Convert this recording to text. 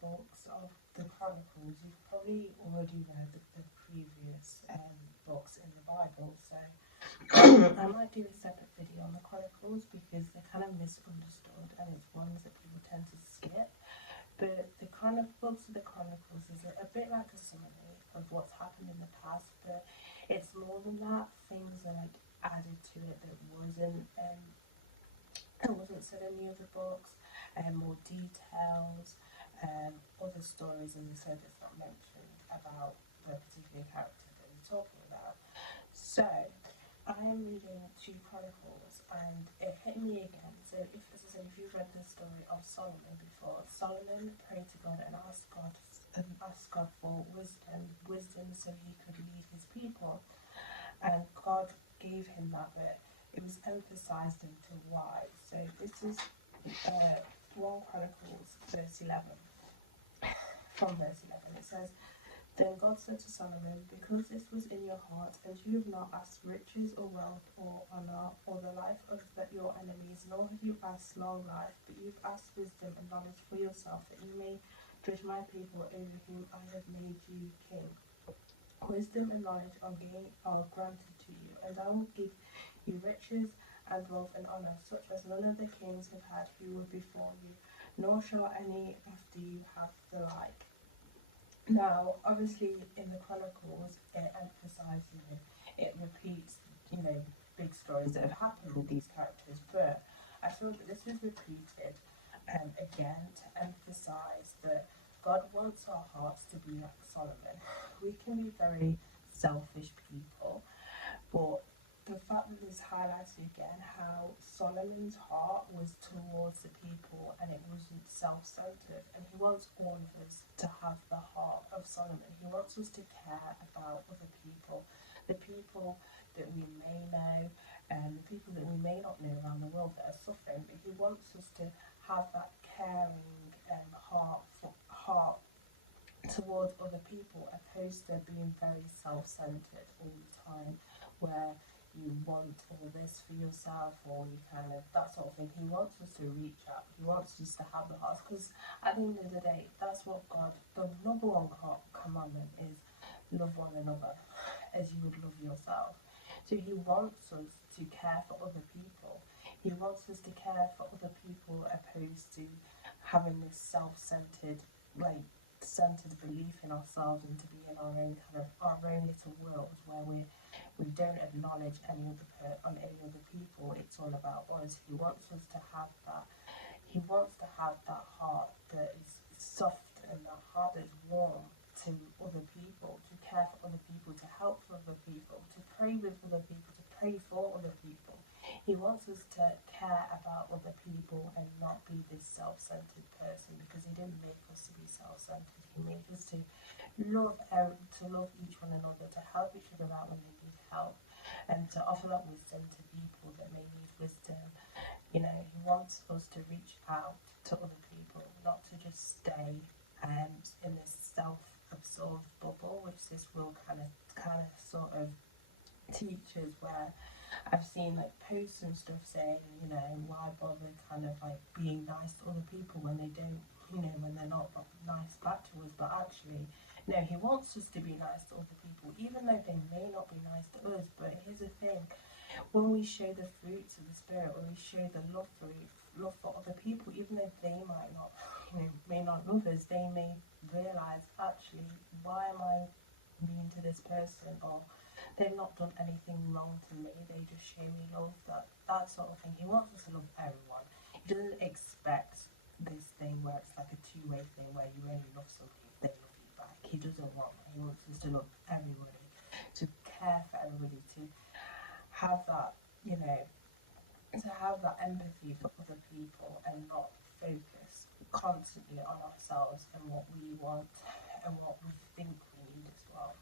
books of the Chronicles, you've probably already read the previous books in the Bible. So I might do a separate video on the Chronicles because they're kind of misunderstood and it's ones that people tend to skip. But the books of the Chronicles is a bit like a summary of what's happened in the past, but it's more than that. Things are like added to it that wasn't said in the other books, and more details, other stories, and so that's not mentioned about the particular character that we're talking about. So I am reading 2 Chronicles, and it hit me again. So, as I said, if you've read the story of Solomon before, Solomon prayed to God and asked God for wisdom so he could lead his people, and God gave him that, but it was emphasized into why. So this is 1 Chronicles verse 11. From verse 11, it says, "Then God said to Solomon, because this was in your heart, and you have not asked riches or wealth or honor or the life of your enemies, nor have you asked long life, but you've asked wisdom and knowledge for yourself, that you may judge my people over whom I have made you king. Wisdom and knowledge are granted to you, and I will give you riches and wealth and honor, such as none of the kings have had who were before you, nor shall any after you have the like." Now, obviously, in the Chronicles, it emphasizes, it repeats, big stories that have happened with these characters, but I feel that this is repeated again to emphasize that God wants our hearts to be like Solomon. We can be very selfish people, but the fact that this highlights again how Solomon's heart was towards the people and it wasn't self-centered, and he wants all of us to have the heart of Solomon. He wants us to care about other people, the people that we may know and the people that we may not know around the world that are suffering, but he wants us to have that caring heart towards other people, opposed to being very self-centered all the time, where you want all this for yourself, or you kind of that sort of thing. He wants us to reach out. He wants us to have the heart, because at the end of the day, that's what God. The number one commandment is love one another as you would love yourself. So He wants us to care for other people. He wants us to care for other people, opposed to having this self-centered, centered belief in ourselves, and to be in our own little worlds where we don't acknowledge any other people. It's all about us. He wants us to have that. He wants to have that heart that is soft and that heart that's warm to other people, to care for other people, to help for other people, to pray with other people, to pray for other people. He wants us to care about other people and not be this self-centered person, because He didn't make us to be self-centered. He made us to love each one another, to help each other out when they need help, and to offer that wisdom to people that may need wisdom. He wants us to reach out to other people, not to just stay in this self-absorbed bubble, which this world kind of sort of teachers, where I've seen posts and stuff saying, why bother kind of being nice to other people when they don't, when they're not nice back to us. But actually, no, He wants us to be nice to other people, even though they may not be nice to us. But here's the thing, when we show the fruits of the Spirit, when we show the love for other people, even though they might not, may not love us, they may realize, actually, why am I mean to this person, or they've not done anything wrong to me, they just show me love, that sort of thing. He wants us to love everyone. He doesn't expect this thing where it's like a two-way thing, where you only love somebody if they love you back. He doesn't want that. He wants us to love everybody, to care for everybody, to have that, to have that empathy for other people, and not focus constantly on ourselves and what we want and what we think we need as well.